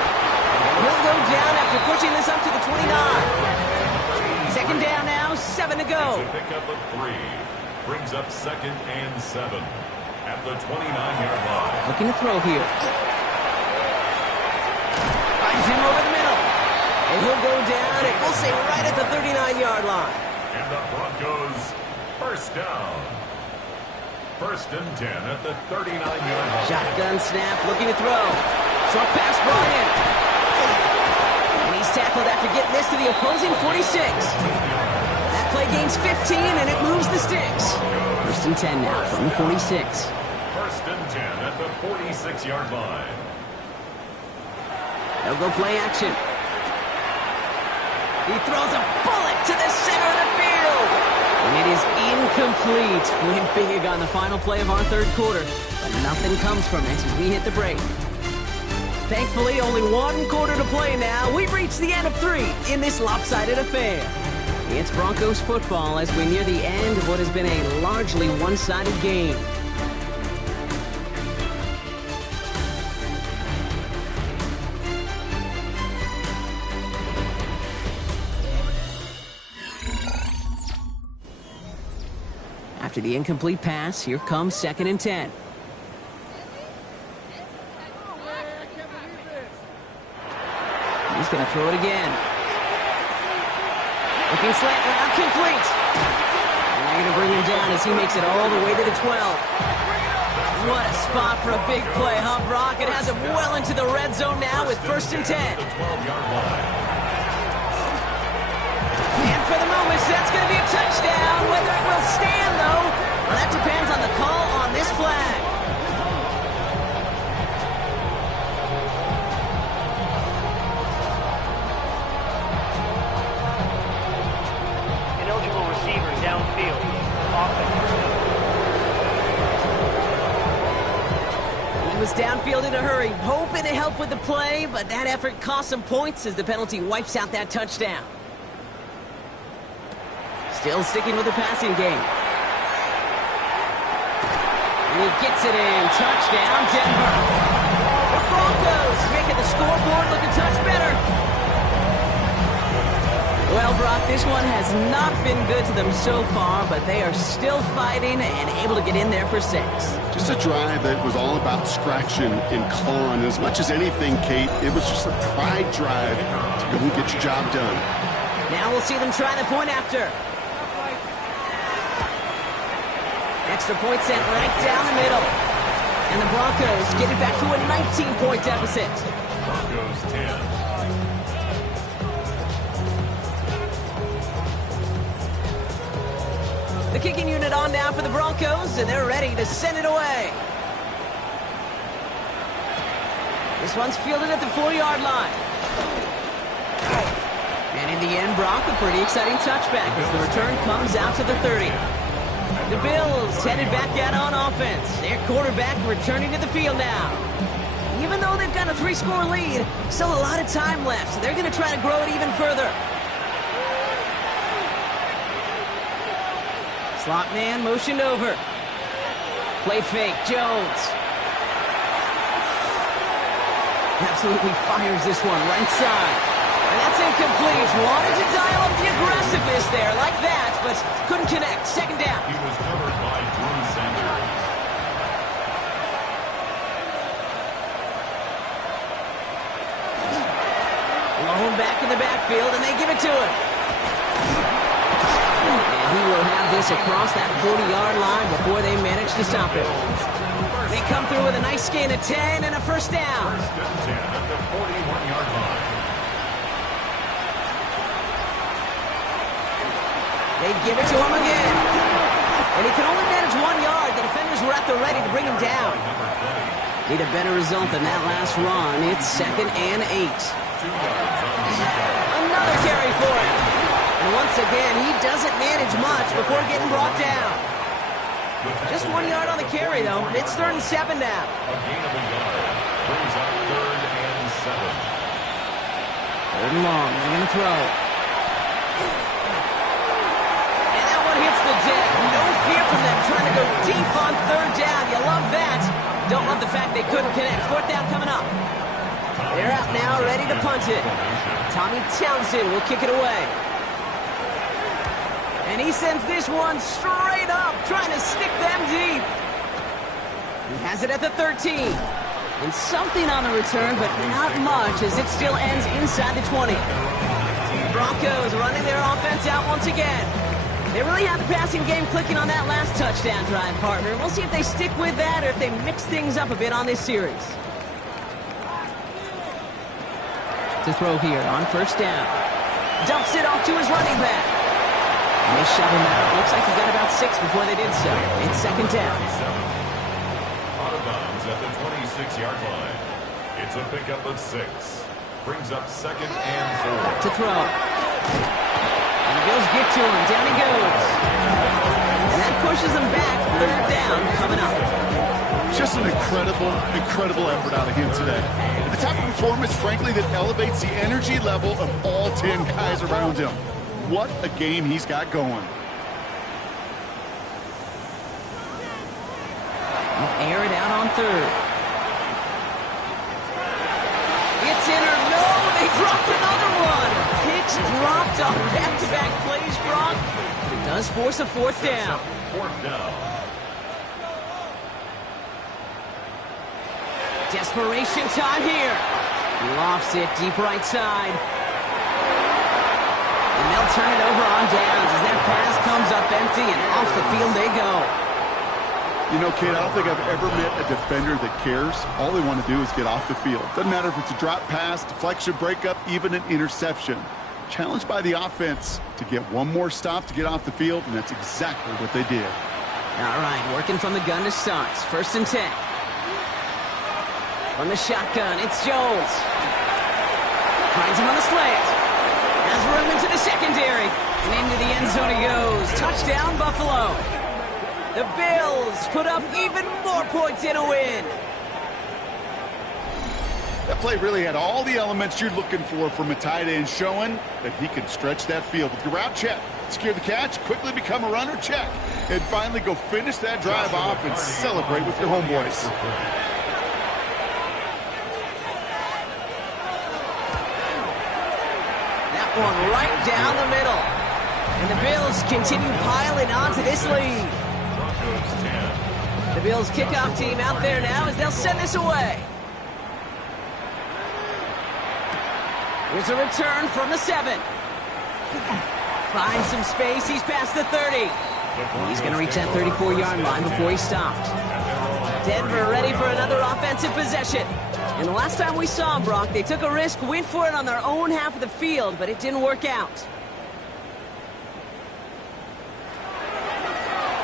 He'll go down after pushing this up to the 29. Second down now, 7 to go. It's a pickup of 3. Brings up 2nd and 7 at the 29-yard line. Looking to throw here. Finds him over the middle. And he'll go down, and we'll say right at the 39-yard line. And the Broncos, 1st down. 1st and 10 at the 39-yard line. Shotgun snap, looking to throw. Short pass brought in. And he's tackled after getting this to the opposing 46. That play gains 15, and it moves the sticks. 1st and 10 now from the 46. 1st and 10 at the 46-yard line. They'll go play action. He throws a bullet to the center of the field. And it is incomplete. Went big on the final play of our 3rd quarter. But nothing comes from it as we hit the break. Thankfully, only 1 quarter to play now. We've reached the end of 3 in this lopsided affair. It's Broncos football as we near the end of what has been a largely one-sided game. After the incomplete pass, here comes 2nd and 10. He's going to throw it again. Looking slant route, complete. And they're going to bring him down as he makes it all the way to the 12. What a spot for a big play, huh, Brock? It has him well into the red zone now with 1st and 10. And for the moment, that's going to be a touchdown. Whether it will stand, though, well, that depends on the call on this flag. Ineligible receiver downfield. He was downfield in a hurry, hoping to help with the play, but that effort cost some points as the penalty wipes out that touchdown. Still sticking with the passing game. And he gets it in. Touchdown, Denver. The Broncos making the scoreboard look a touch better. Well, Brock, this one has not been good to them so far, but they are still fighting and able to get in there for 6. Just a drive that was all about scratching and clawing. As much as anything, Kate, it was just a pride drive to go and get your job done. Now we'll see them try the point after. Extra point sent right down the middle. And the Broncos get it back to a 19-point deficit. Broncos 10. The kicking unit on now for the Broncos, and they're ready to send it away. This one's fielded at the 4-yard line. And in the end, Brock, a pretty exciting touchback as the return comes out to the 30. The Bills headed back out on offense. Their quarterback returning to the field now. Even though they've got a 3-score lead, still a lot of time left, so they're going to try to grow it even further. Slot man motioned over. Play fake, Jones. Absolutely fires this one right side. And that's incomplete. Wanted to dial up the aggressiveness there like that, but couldn't connect. Second down. He was covered by Drew Sanders. Lone back in the backfield, and they give it to him. And he will have this across that 40-yard line before they manage to stop him. They come through with a nice gain of 10 and a first down. First and 10 at the 41-yard line. They give it to him again. And he can only manage 1 yard. The defenders were at the ready to bring him down. Need a better result than that last run. It's 2nd and 8. 2 yards on the carry. Another carry for him. And once again, he doesn't manage much before getting brought down. Just 1 yard on the carry, though. It's 3rd and 7 now. A gain of a yard brings up 3rd and 7. 3rd and long. They're going to throw. And that one hits the deck. No fear from them trying to go deep on 3rd down. You love that. Don't love the fact they couldn't connect. 4th down coming up. They're out now, ready to punt it. Tommy Townsend will kick it away. And he sends this one straight up, trying to stick them deep. He has it at the 13. And something on the return, but not much, as it still ends inside the 20. Broncos running their offense out once again. They really have the passing game clicking on that last touchdown drive, partner. We'll see if they stick with that or if they mix things up a bit on this series. To throw here on 1st down. Dumps it off to his running back. And they shove him out. Looks like he got about 6 before they did so. It's 2nd down. Out of bounds at the 26-yard line. It's a pickup of 6. Brings up 2nd and 4. To throw. And the Bills get to him. Down he goes. And that pushes him back. 3rd down coming up. Just an incredible effort out of him today. The type of performance, frankly, that elevates the energy level of all 10 guys around him. What a game he's got going. Air it out on 3rd. It's in or no, they dropped another one. Picks dropped on back-to-back plays, Brock. It does force a 4th down. 4th down. Desperation time here. Lofts it deep right side. And they'll turn it over on downs as that pass comes up empty and off the field they go. You know, Kate, I don't think I've ever met a defender that cares. All they want to do is get off the field. Doesn't matter if it's a drop pass, deflection, breakup, even an interception. Challenged by the offense to get one more stop to get off the field, and that's exactly what they did. All right, working from the gun to start. 1st and 10. From the shotgun, it's Jones. Finds him on the slant. Has room into the secondary. And into the end zone he goes. Touchdown, Buffalo. The Bills put up even more points in a win. That play really had all the elements you're looking for from a tight end, showing that he can stretch that field with your route check, secure the catch, quickly become a runner check, and finally go finish that drive off and celebrate with your homeboys. That one right down the middle. And the Bills continue piling onto this lead. Broncos 10. The Bills kickoff team out there now as they'll send this away. Here's a return from the 7. Finds some space. He's past the 30. He's going to reach that 34-yard line before he stopped. Denver ready for another offensive possession. And the last time we saw them, Brock, they took a risk, went for it on their own half of the field, but it didn't work out.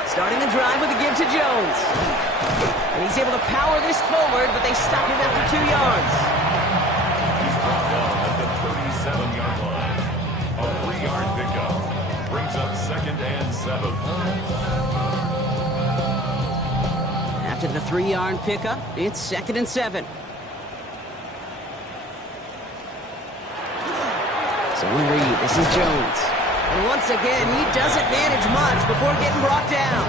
Starting the drive with a give to Jones. And he's able to power this forward, but they stop him after 2 yards. He's brought down at the 37-yard line. A 3-yard pickup brings up 2nd and 7. After the 3-yard pickup, it's 2nd and 7. So we read, this is Jones. And once again, he doesn't manage much before getting brought down.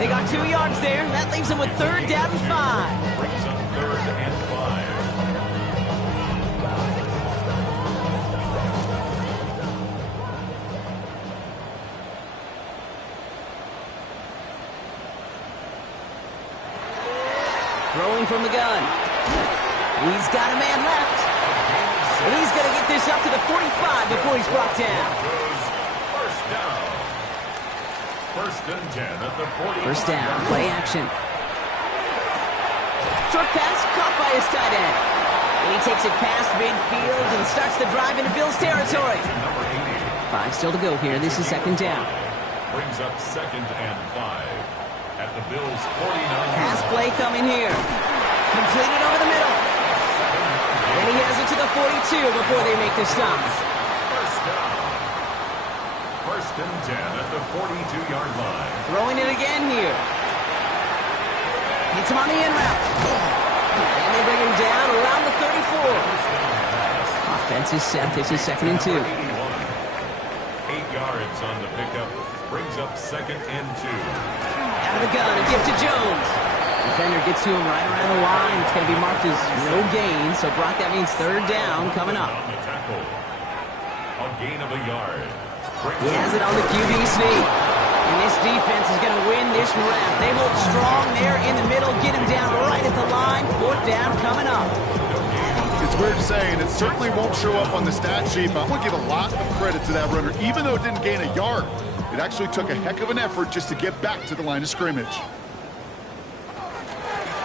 They got 2 yards there. That leaves them with 3rd down and 5. Brings up 3rd and 5. from the gun. He's got a man left. And he's going to get this up to the 45 before he's brought down. First down. First and 10 at the 40. First down, play action. Short pass caught by his tight end. And he takes it past midfield and starts the drive into Bills territory. 5 still to go here. This is second down. Brings up second and 5 at the Bills 49. Pass play coming here. Completed over the middle. And he has it to the 42 before they make the stop. First down. First and 10 at the 42-yard line. Throwing it again here. Hits him on the in route. And they bring him down around the 34. Offense is set. This is second and 2. 8 yards on the pickup. Brings up second and 2. Out of the gun and give to Jones. Defender gets to him right around the line. It's going to be marked as no gain. So, Brock, that means third down coming up. On the tackle. A gain of a yard. He has it on the QB sneak. And this defense is going to win this round. They hold strong there in the middle. Get him down right at the line. Fourth down coming up. It's weird to say, and it certainly won't show up on the stat sheet, but I'm going to give a lot of credit to that runner. Even though it didn't gain a yard, it actually took a heck of an effort just to get back to the line of scrimmage.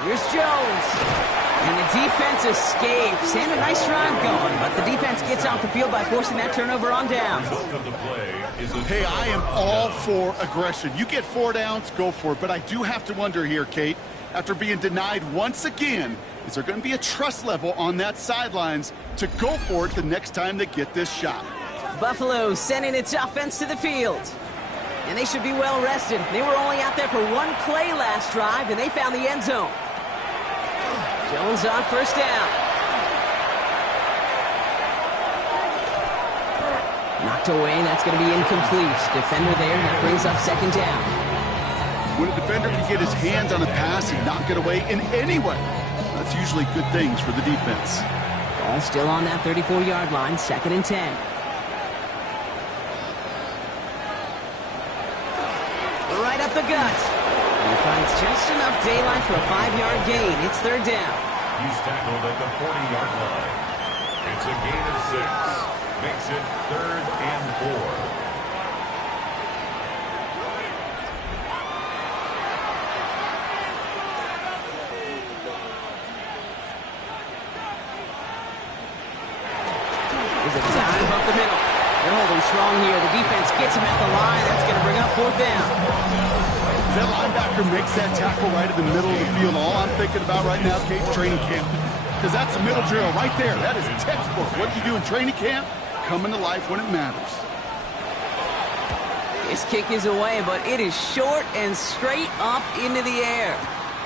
Here's Jones. And the defense escapes. And a nice drive going. But the defense gets off the field by forcing that turnover on downs. Hey, I am all for aggression. You get 4 downs, go for it. But I do have to wonder here, Kate, after being denied once again, is there going to be a trust level on that sidelines to go for it the next time they get this shot? Buffalo sending its offense to the field. And they should be well rested. They were only out there for one play last drive, and they found the end zone. Jones on first down. Knocked away, that's going to be incomplete. Defender there, that brings up second down. When a defender can get his hands on a pass and knock it away in any way, that's usually good things for the defense. Ball still on that 34-yard line, second and 10. Right up the gut. He finds just enough daylight for a 5-yard gain. It's third down. He's tackled at the 40-yard line. It's a gain of 6. Makes it third and 4. There's a dive up the middle. They're holding strong here. The defense gets him at the line. That's going to bring up fourth down. That linebacker makes that tackle right in the middle of the field. All I'm thinking about right now, Kate, training camp. Because that's a middle drill right there. That is textbook. What do you do in training camp? Coming to life when it matters. This kick is away, but it is short and straight up into the air.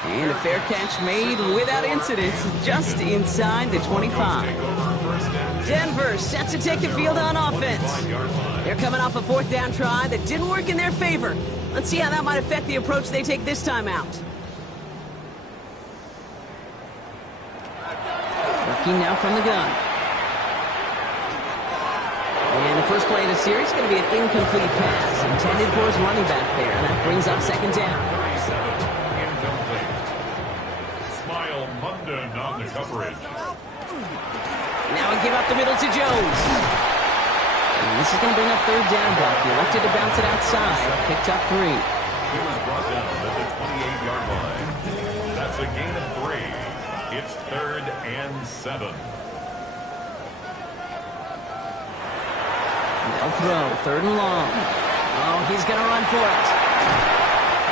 And a fair catch made without incident, just inside the 25. Denver set to take the field on offense. They're coming off a fourth down try that didn't work in their favor. Let's see how that might affect the approach they take this time out. Working now from the gun. And the first play of the series is going to be an incomplete pass intended for his running back there. And that brings up second down. Incomplete. Smile Munden on the coverage. Now we give up the middle to Jones. And this is going to bring up third down, Buck. He elected to bounce it outside. Picked up 3. He was brought down at the 28-yard line. That's a gain of 3. It's third and 7. They'll throw, third and long. Oh, he's going to run for it.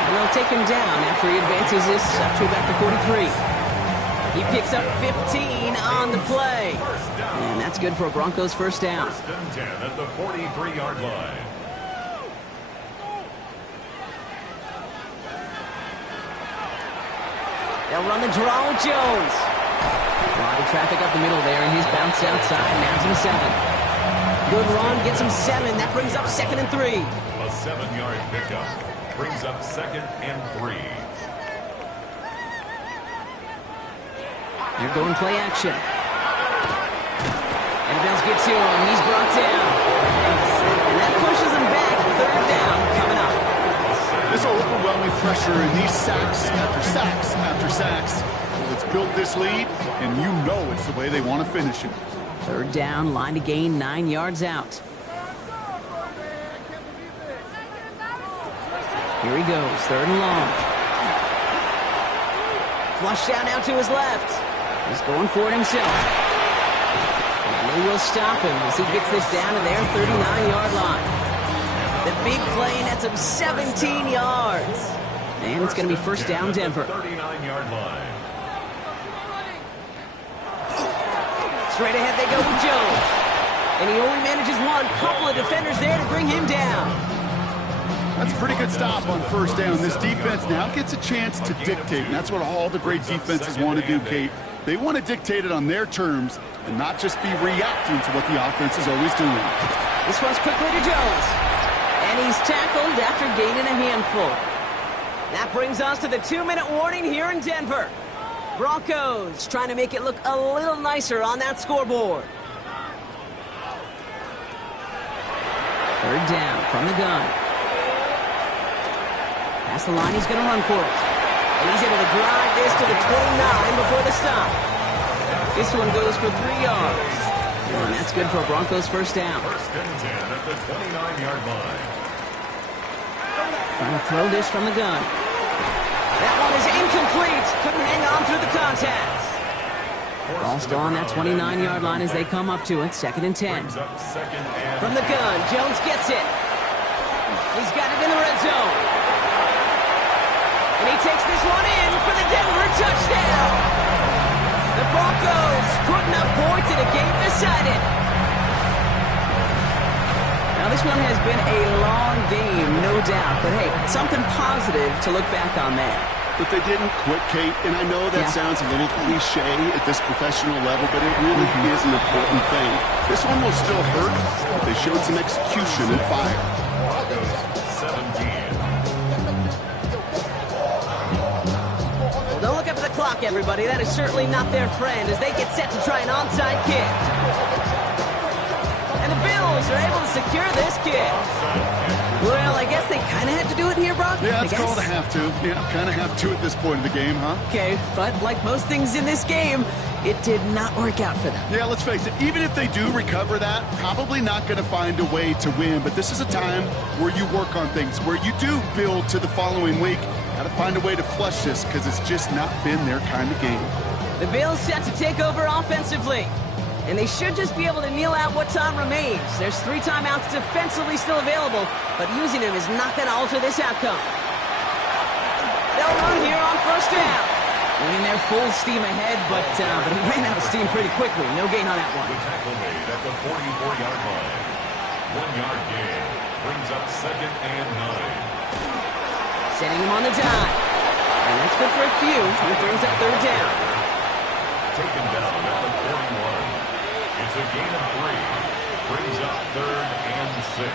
And they'll take him down after he advances this up to about the 43. He picks up 15 on the play. And that's good for a Broncos first down. First and 10 at the 43-yard line. They'll run the draw with Jones. A lot of traffic up the middle there, and he's bounced outside. Now's him 7. Good run, gets him 7. That brings up second and 3. A 7-yard pickup brings up second and 3. They're going play action. And Bills get to him. He's brought down. And that pushes him back. Third down coming up. This overwhelming pressure and these sacks after sacks after sacks that's built this lead, and you know it's the way they want to finish it. Third down, line to gain 9 yards out. Here he goes, third and long. Flush down now to his left. He's going for it himself. And they will stop him as he gets this down to their 39-yard line. The big play nets him 17 yards. And it's going to be first down Denver. 39-yard line. Straight ahead they go with Jones. And he only manages one. Couple of defenders there to bring him down. That's a pretty good stop on first down. This defense now gets a chance to dictate, and that's what all the great defenses want to do, Kate. They want to dictate it on their terms and not just be reacting to what the offense is always doing. This one's quickly to Jones. And he's tackled after gaining a handful. That brings us to the 2-minute warning here in Denver. Broncos trying to make it look a little nicer on that scoreboard. Third down from the gun. Past the line, he's going to run for it. And he's able to drive this to the 29 before the stop. This one goes for 3 yards. And that's good for a Broncos first down. First and 10 at the 29-yard line. Trying to throw this from the gun. That one is incomplete. Couldn't hang on through the contact. Ball still on that 29-yard line as they come up to it. Second and 10. From the gun, Jones gets it. He's got it in the red zone. And he takes this one in for the Denver touchdown. The Broncos putting up points in a game decided. Now, this one has been a long game, no doubt. But, hey, something positive to look back on there. But they didn't quit, Kate, and I know that sounds a little cliche at this professional level, but it really is an important thing. This one will still hurt, but they showed some execution and fire. Broncos 17. Well, don't look up at the clock, everybody. That is certainly not their friend as they get set to try an onside kick. And the Bills are able to secure this kick. Well, I guess they kind of had to do it here, Brock. Yeah, it's called a have to. Yeah, kind of have to at this point in the game, huh? Okay, but like most things in this game, it did not work out for them. Yeah, let's face it, even if they do recover that, probably not going to find a way to win. But this is a time where you work on things, where you do build to the following week. Got to find a way to flush this because it's just not been their kind of game. The Bills set to take over offensively. And they should just be able to kneel out what time remains. There's 3 timeouts defensively still available, but using them is not going to alter this outcome. They'll run here on first down. Winning their full steam ahead, but he ran out of steam pretty quickly. No gain on that one. The tackle made at the 44-yard line. 1-yard gain brings up second and 9. Setting him on the dive. And that's good for a few. It brings up third down. Taken down at the 41. It's a gain of 3. Brings up third and 6.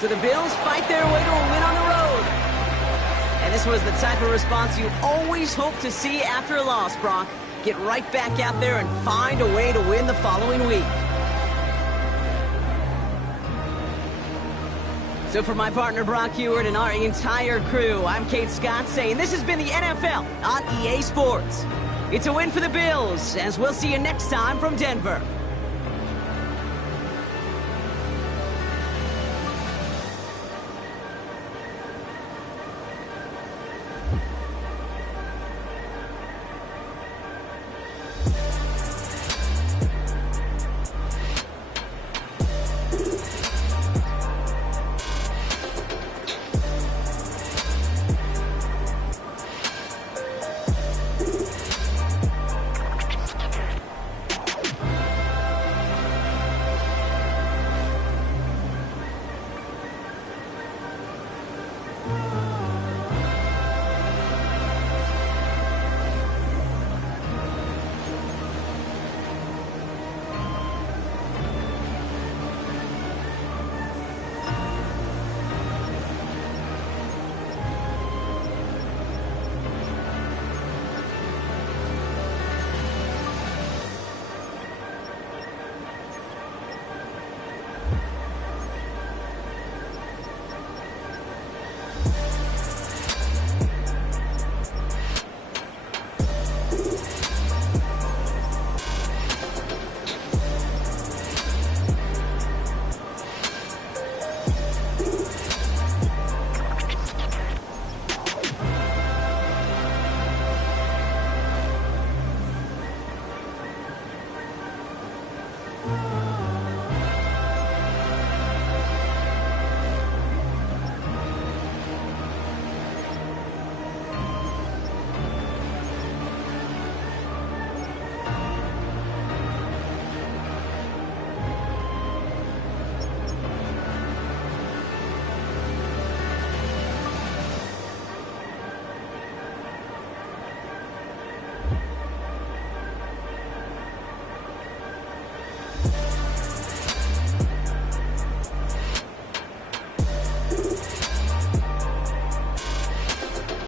So the Bills fight their way to a win on the road. And this was the type of response you always hope to see after a loss, Brock. Get right back out there and find a way to win the following week. So for my partner Brock Heward and our entire crew, I'm Kate Scott saying this has been the NFL on EA Sports. It's a win for the Bills, as we'll see you next time from Denver.